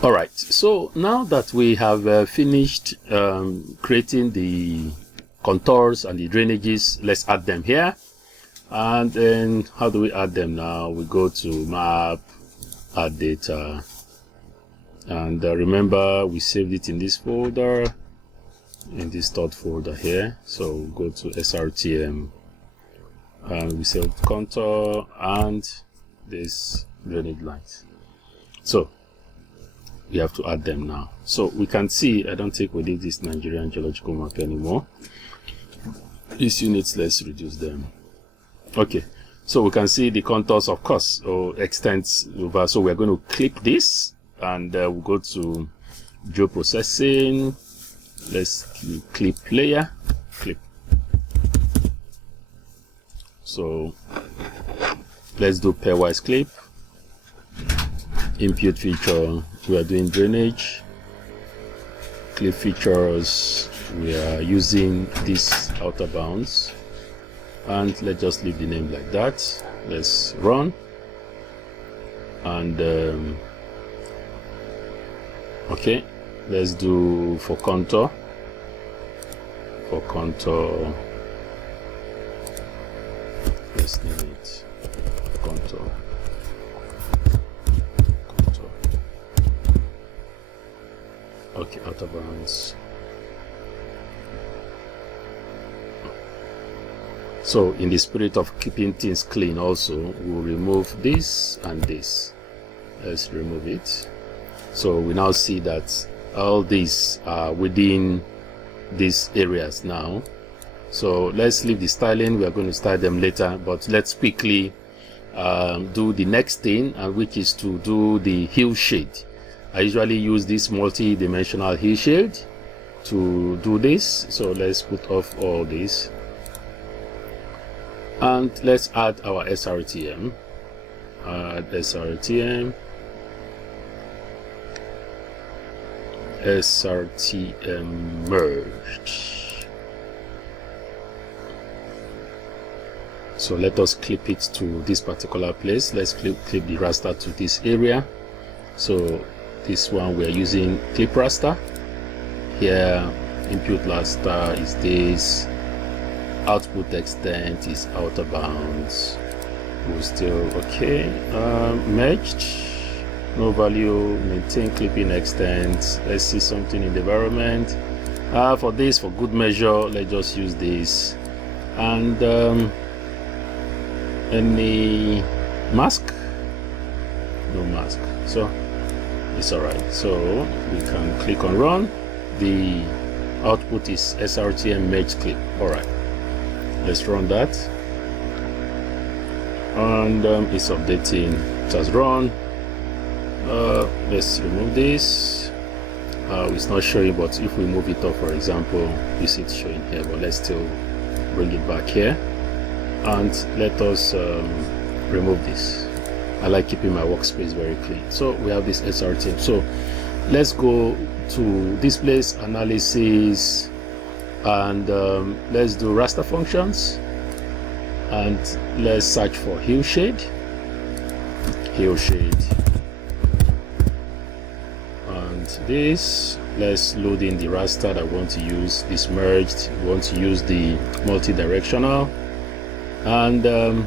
All right, so now that we have finished creating the contours and the drainages, let's add them here. And then how do we add them now? We go to map, add data, and remember we saved it in this folder, in this third folder here. So we'll go to SRTM and we select contour and this drainage lines. So we have to add them now. So we can see, I don't think we did this Nigerian geological map anymore. These units, let's reduce them. Okay, so we can see the contours, of course, or extents over. So we're going to clip this and we'll go to geoprocessing. Let's clip layer, clip. So let's do pairwise clip. Input feature, we are doing drainage. Clip features, we are using this outer bounds, and let's just leave the name like that. Let's run, and okay, let's do for contour. For contour, let's name it contour. Okay, outer bounds. So in the spirit of keeping things clean also, we'll remove this and this. Let's remove it. So we now see that all these are within these areas now. So let's leave the styling. We are going to style them later, but let's quickly do the next thing, and which is to do the hue shade. I usually use this multi-dimensional hue shade to do this. So let's put off all this and let's add our SRTM. Add SRTM. SRTM merged. So let us clip it to this particular place. Let's clip the raster to this area. So this one we are using clip raster. Here input raster is this, output extent is outer bounds. We're still okay. Merged, no value, maintain clipping extent. Let's see something in the environment. For this, for good measure, let's just use this. And any mask? No mask. So it's all right. So we can click on run. The output is SRTM merge clip. All right, let's run that, and it's updating. It has run. Let's remove this. It's not showing, but if we move it up, for example, you see it showing here, but let's still bring it back here, and let us remove this. I like keeping my workspace very clean. So we have this SRTM. So let's go to this place, analysis, and let's do raster functions, and let's search for hue shade. And this, let's load in the raster that I want to use. This merged, we want to use the multi-directional, and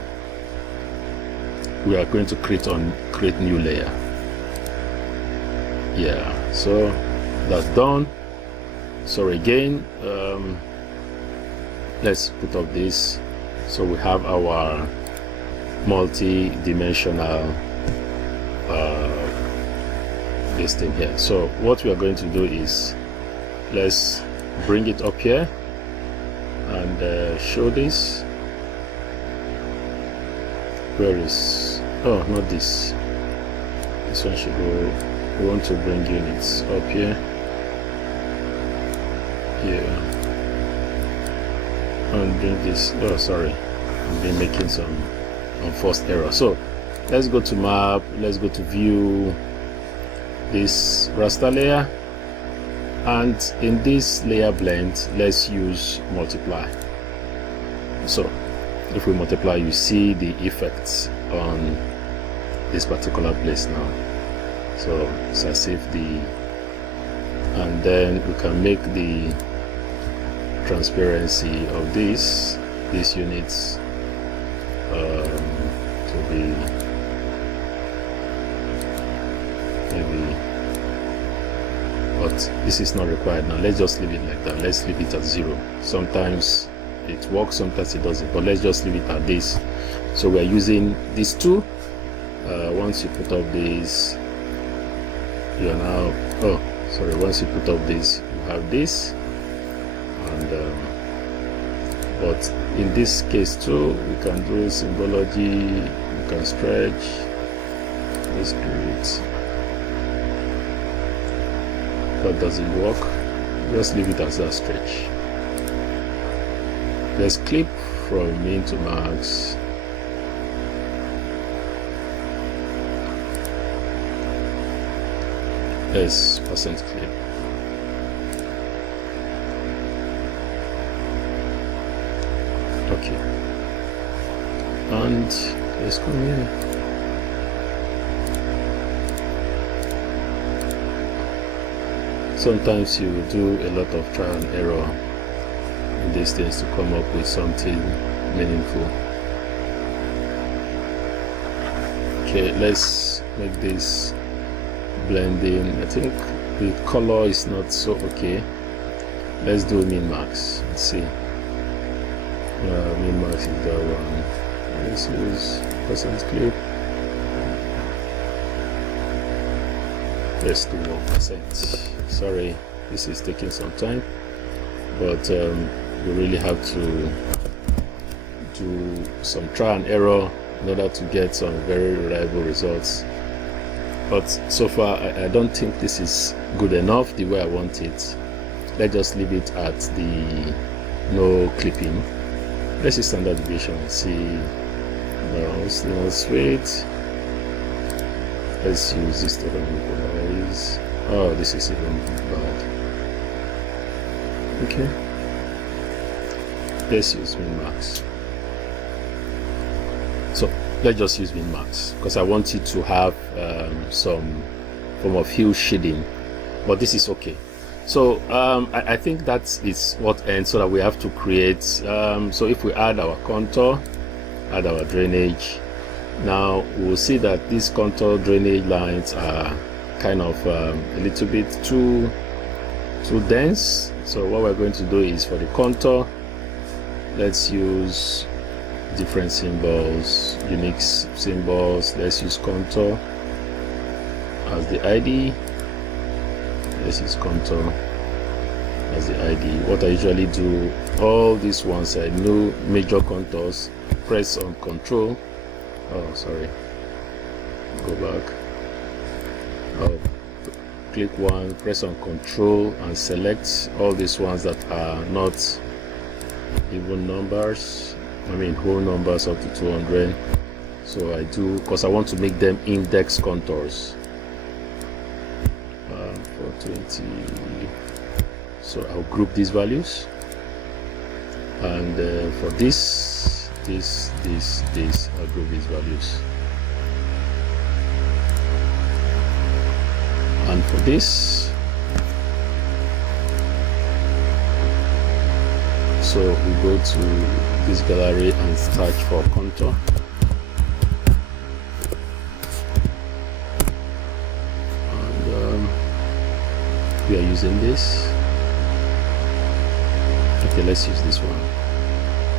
we are going to create new layer. Yeah, so that's done. So again, let's put up this. So we have our multi-dimensional this thing here. So what we are going to do is, let's bring it up here and show this. Where is, oh, not this, this one should go. We want to bring units up here. Yeah, and bring this. Oh, sorry, I've been making some unforced error. So let's go to map, let's go to view, this raster layer, and in this layer blend, let's use multiply. So if we multiply, you see the effects on this particular place now. So it's as if and then we can make the transparency of these units to be maybe, but this is not required now. Let's just leave it like that. Let's leave it at 0. Sometimes it works, sometimes it doesn't, but let's just leave it at this. So we are using these two. Once you put up this, you are now, once you put up this, you have this, and but in this case too, we can do symbology, we can stretch this grid. That doesn't work, just leave it as a stretch. Let's clip from min to max. Yes, percent clip. Okay, and let's come here. Sometimes you do a lot of trial and error in these things to come up with something meaningful. Okay, let's make this blending. I think the color is not so okay. Let's do min max. Let's see. Min max is that one. Let's use percent clip. Let's do 1%. Sorry, this is taking some time, but we really have to do some trial and error in order to get some very reliable results. But so far I don't think this is good enough the way I want it. Let's just leave it at the no clipping. Let's see standard deviation and see. No, it's not sweet. Let's use this to equalize. Oh, this is even bad. Okay, let's use min max. So let's just use min max because I want it to have some form of hue shading, but this is okay. So I think that is what ends, so that we have to create. So if we add our contour, add our drainage, now we'll see that these contour drainage lines are kind of a little bit too dense. So what we're going to do is, for the contour, let's use different symbols, unique symbols. Let's use contour as the ID. Let's use contour as the ID. What I usually do, all these ones I know major contours, press on Control. Oh, sorry. Go back. Oh, click one, press on Control, and select all these ones that are not even numbers. I mean whole numbers up to 200. So I do, because I want to make them index contours. 420. So I'll group these values, and for this, I'll group these values, and for this, so we go to this gallery and search for contour. And we are using this. Okay, let's use this one.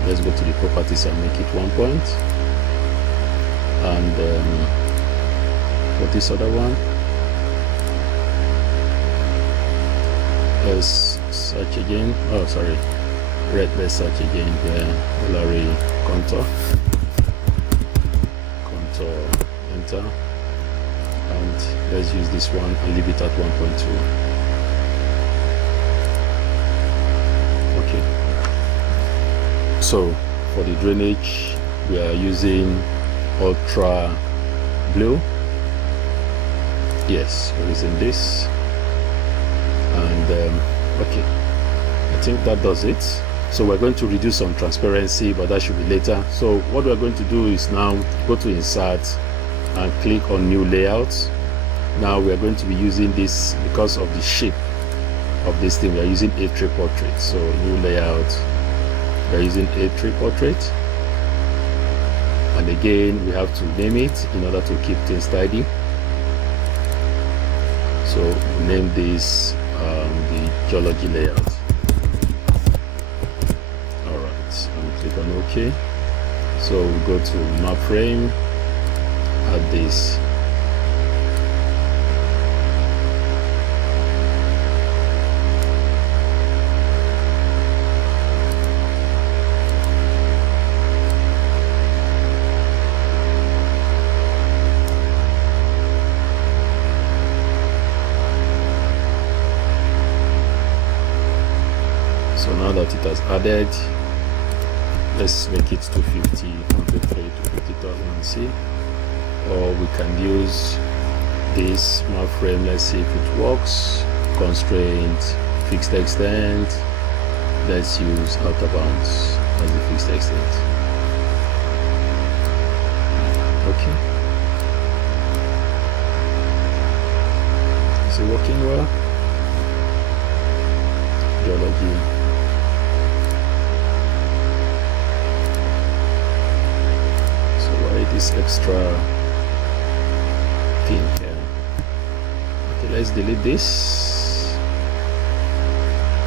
Let's go to the properties and make it 1 point. And for this other one, let's search again. Oh, sorry. Let's search again here. Gallery contour. Contour, enter. And let's use this one and leave it at 1.2. So for the drainage, we are using ultra blue. Yes, we're using this. And okay, I think that does it. So we're going to reduce some transparency, but that should be later. So what we're going to do is now go to Insert and click on New Layout. Now we are going to be using this because of the shape of this thing. We are using A3 portrait. So new layout, we are using A3 portrait, and again we have to name it in order to keep things tidy. So we name this the geology layout. Alright, and click on OK. So we go to map frame, add this. So now that it has added, let's make it 250, 103 to 50,000 and see. Or we can use this map frame. Let's see if it works. Constraint, fixed extent. Let's use outer bounds as the fixed extent. Okay. Is it working well? Geology. This extra thing here. Okay, let's delete this.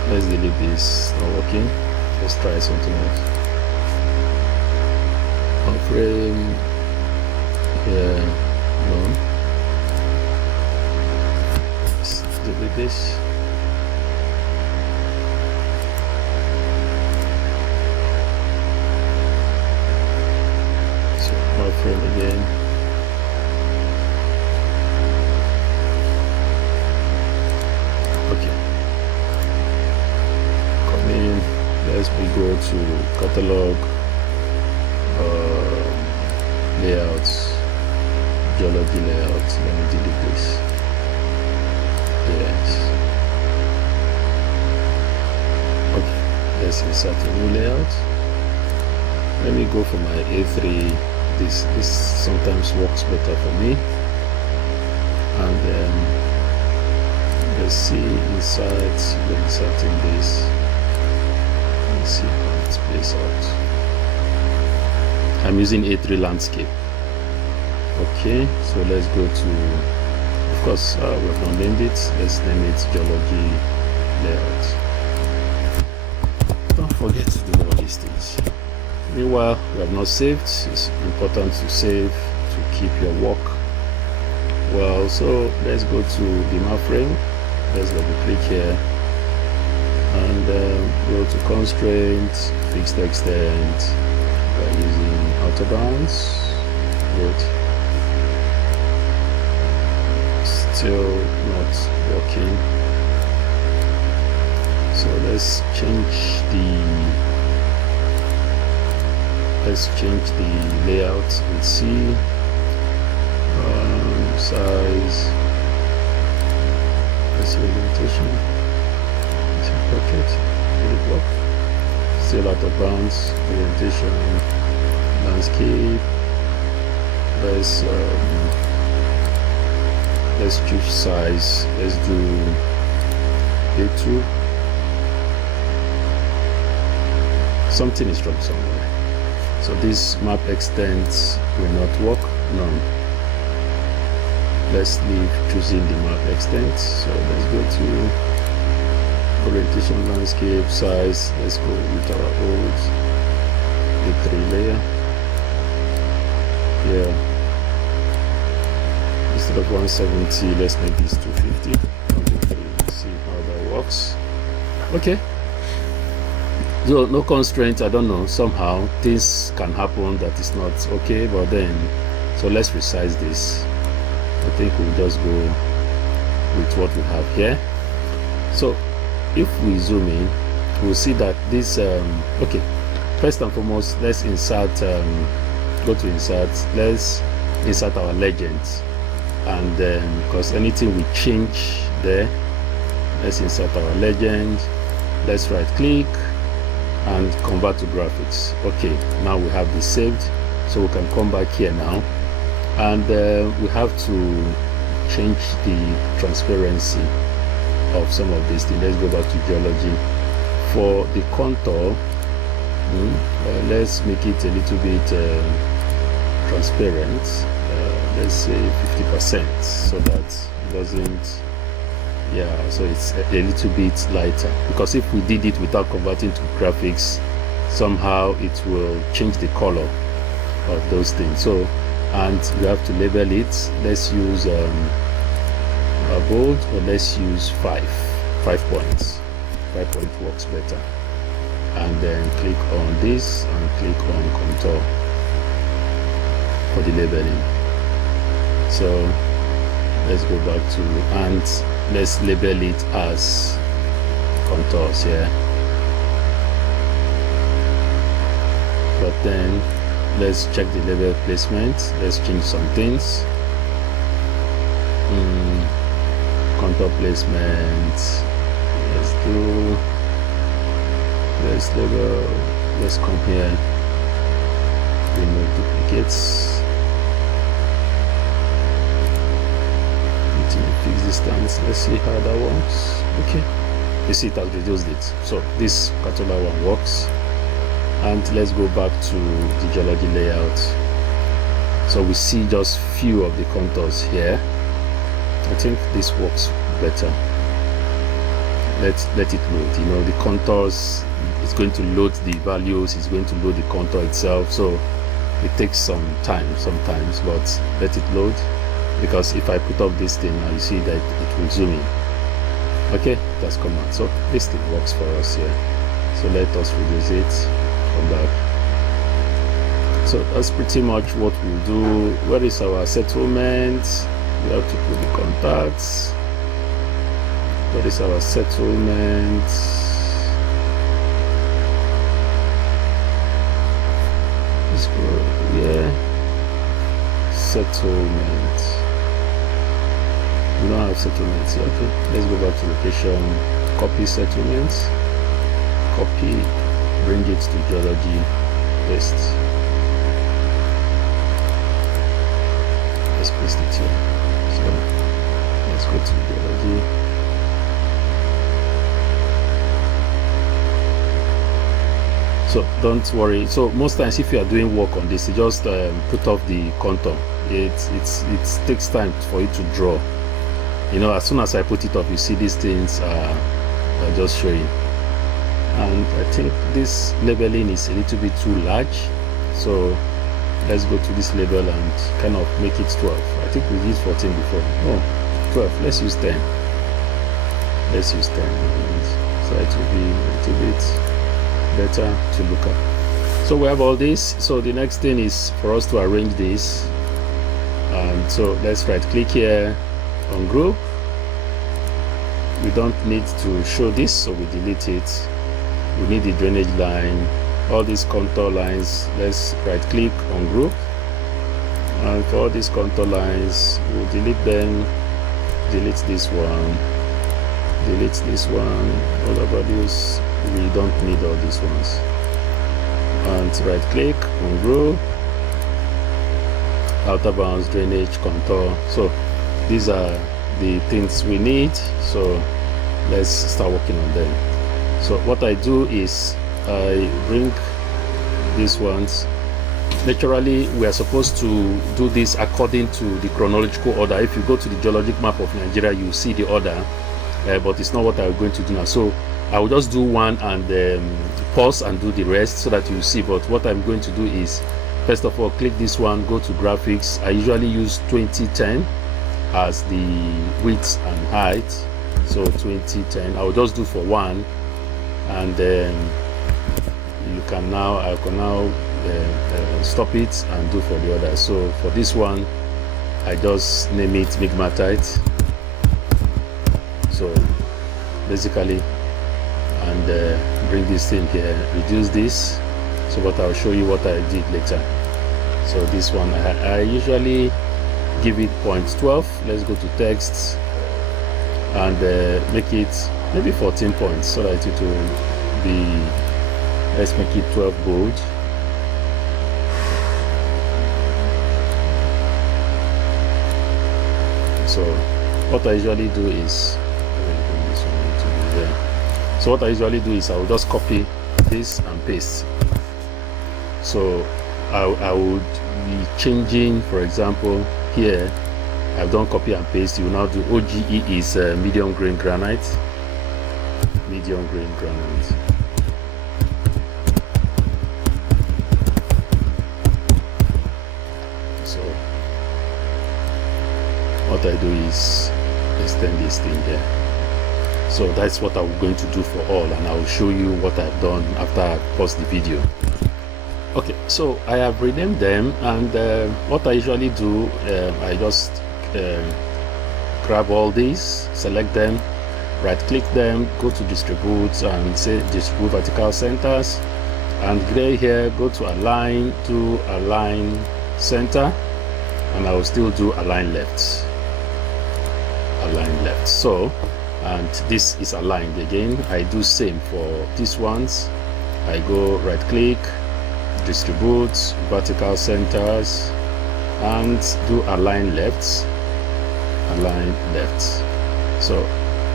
Let's delete this. Not working. Let's try something else. On frame here. No. Let's delete this. Frame again. Okay. Come in. Let's go to catalog, layouts, geology layouts. Let me delete this. Yes. Okay. Let's insert a new layout. Let me go for my A3. This sometimes works better for me. And let's see, insert, we're inserting this. Let's see how it plays out. I'm using A3 landscape. Okay, so let's go to, of course, we've not named it. Let's name it geology layout. Don't forget to do all these things. Meanwhile, we have not saved. It's important to save to keep your work well. So let's go to the map frame. Let's double click here and go to constraints, fixed extent. We're using outer bounds. Good. Still not working. So let's change the layout and see size. Let's see orientation. Let's see portrait. Will it work? Still out of bounds. Orientation, landscape. Let's choose size. Let's do A2. Something is wrong somewhere. So this map extent will not work. None. Let's leave choosing the map extent. So let's go to orientation, landscape, size. Let's go with our old A3 layer. Yeah. Instead of 170, let's make this 250. 150. See how that works. Okay. So no constraint. I don't know, somehow things can happen that is not okay, but then so let's resize this. I think we'll just go with what we have here. So if we zoom in, we'll see that this okay, first and foremost, let's insert go to insert, let's insert our legends, and because anything we change there, let's insert our legend. Let's right click and convert to graphics. Okay, now we have this saved, so we can come back here now, and we have to change the transparency of some of these things. Let's go back to geology. For the contour, let's make it a little bit transparent. Let's say 50%, so that it doesn't, so it's a little bit lighter, because if we did it without converting to graphics, somehow it will change the color of those things. So, and we have to label it. Let's use a bold, or let's use 5 points. 5 point works better. And then click on this and click on contour for the labeling. So let's go back to, and let's label it as contours here. But then let's check the label placement. Let's change some things. Contour placement. Let's label. Let's come here. Remove duplicates. Fix distance. Let's see how that works. Okay, you see it has reduced it. So this particular one works. And let's go back to the geology layout. So we see just few of the contours here. I think this works better. Let it load. You know, the contours, it's going to load the values, it's going to load the contour itself. So it takes some time sometimes, but let it load. Because if I put up this thing now, you see that it will zoom in. Okay, that's come out. So this thing works for us here. So let us reduce it. Come back. So that's pretty much what we'll do. Where is our settlement? We have to put the contacts. Where is our settlement? Let's go here. Settlement. We don't have settlements. Okay, let's go back to location. Copy settlements. Copy. Bring it to geology. Paste. Let's paste it here. So let's go to geology. So don't worry. So most times, if you are doing work on this, you just put off the contour. It takes time for it to draw. You know, as soon as I put it up, you see these things are just showing. And I think this labeling is a little bit too large. So let's go to this label and kind of make it 12. I think we used 14 before. No, 12. Let's use 10. Let's use 10. So it will be a little bit better to look at. So we have all this. So the next thing is for us to arrange this. And so let's right click here on group. We don't need to show this, so we delete it. We need the drainage line, all these contour lines. Let's right click on group, and for all these contour lines, we'll delete them. Delete this one, delete this one. All the values, we don't need all these ones. And right click on group, outer bounds, drainage, contour. So these are the things we need. So let's start working on them. So what I do is I bring these ones. Naturally, we are supposed to do this according to the chronological order. If you go to the geologic map of Nigeria, you see the order, but it's not what I'm going to do now. So I will just do one and pause and do the rest so that you see. But what I'm going to do is, first of all, click this one, go to graphics. I usually use 2010 as the width and height. So 2010, I will just do for one, and you can now, I can now stop it and do for the other. So for this one, I just name it Migmatite. So basically, and bring this thing here, reduce this. So but I'll show you what I did later. So this one, I usually give it 0.12. Let's go to text and make it maybe 14 points so that it will be, let's make it 12 bold. So what I usually do is, so what I usually do is I will just copy this and paste. So I would be changing, for example, here I've done copy and paste. You now do OGE is medium grain granite. Medium grain granite. So what I do is extend this thing here. So that's what I'm going to do for all, and I will show you what I've done after I post the video. Okay, so I have renamed them, and what I usually do, I just grab all these, select them, right click them, go to distribute and say distribute vertical centers, and gray here, go to align, to align center, and I will still do align left. Align left. So, and this is aligned again. I do same for these ones. I go right click, distribute vertical centers, and do align left. Align left. So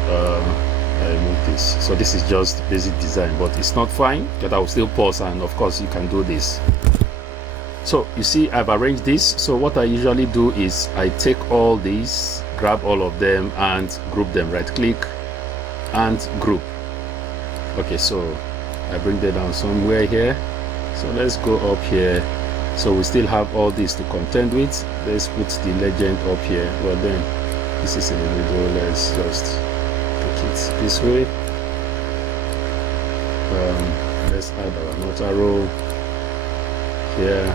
I remove this. So this is just basic design, but it's not fine, but I will still pause, and of course you can do this. So you see I've arranged this. So what I usually do is I take all these, grab all of them and group them, right click and group. Okay, so I bring that down somewhere here. So let's go up here. So we still have all this to contend with. Let's put the legend up here. Well, then this is in the middle. Let's just take it this way. Let's add our note arrow here,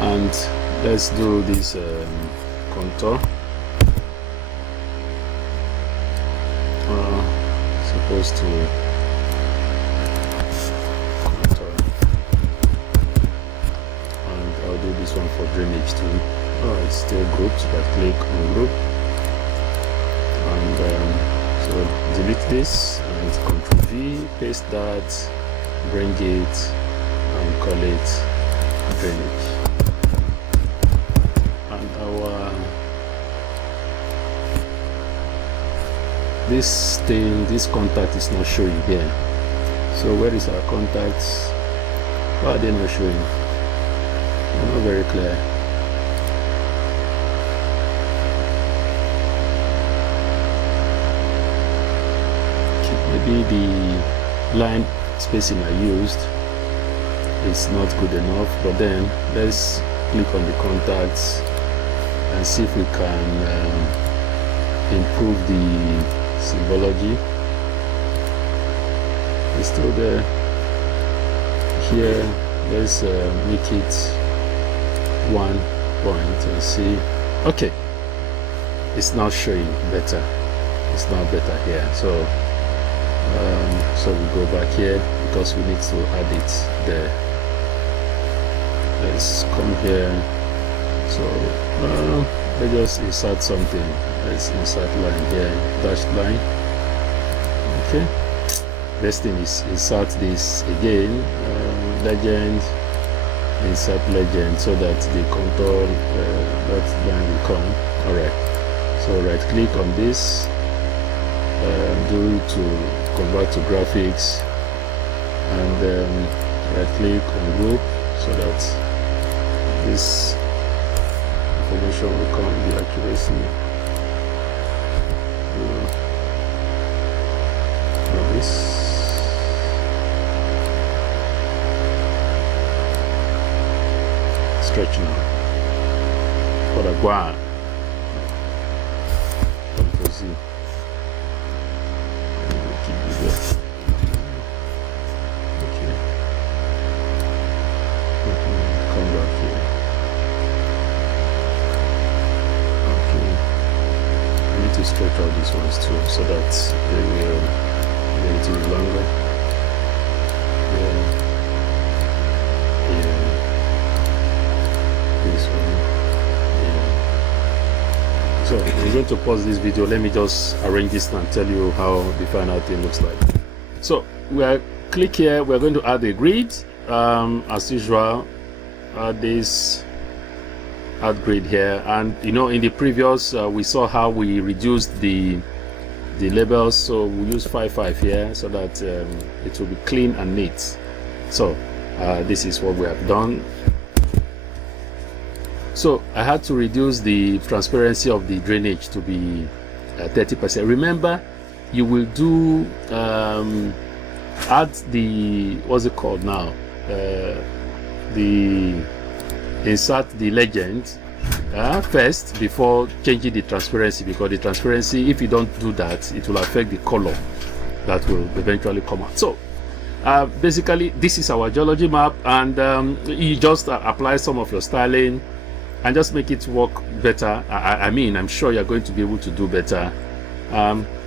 and let's do this contour. Supposed to contour, and I'll do this one for drainage too. Oh, it's still grouped, but click on group, and so delete this and Ctrl V, paste that, bring it and call it drainage. And our this thing, this contact is not showing here. So where is our contacts? Why are they not showing? They're not very clear. Maybe the line spacing I used is not good enough, but then let's click on the contacts and see if we can improve the symbology. It's still there. Here, let's make it 1 point and see. Okay, it's now showing better. It's now better here. So so we go back here because we need to add it there. Let's come here. So let's just insert something. Let's insert line here, dashed line. Okay, best thing is insert this again, legend, insert legend, so that the contour that line will come. Alright, so right click on this, do to convert to graphics, and then right click on group, so that this information will come, the accuracy. This stretch now for the guan. Ctrl Z. Okay. Come back here. Okay. I need to stretch out these ones too, so that they will get to be longer. Yeah. Yeah. This one. Yeah. So I'm going to pause this video. Let me just arrange this and tell you how the final thing looks like. So we are click here. We're going to add a grid. As usual, add this outgrade here. And you know, in the previous we saw how we reduced the labels, so we use 5.5 here so that it will be clean and neat. So this is what we have done. So I had to reduce the transparency of the drainage to be 30%. Remember, you will do add the, what's it called now, insert the legend first before changing the transparency, because the transparency, if you don't do that, it will affect the color that will eventually come out. So basically this is our geology map, and you just apply some of your styling and just make it work better. I mean, I'm sure you're going to be able to do better.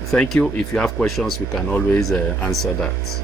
Thank you. If you have questions, we can always answer that.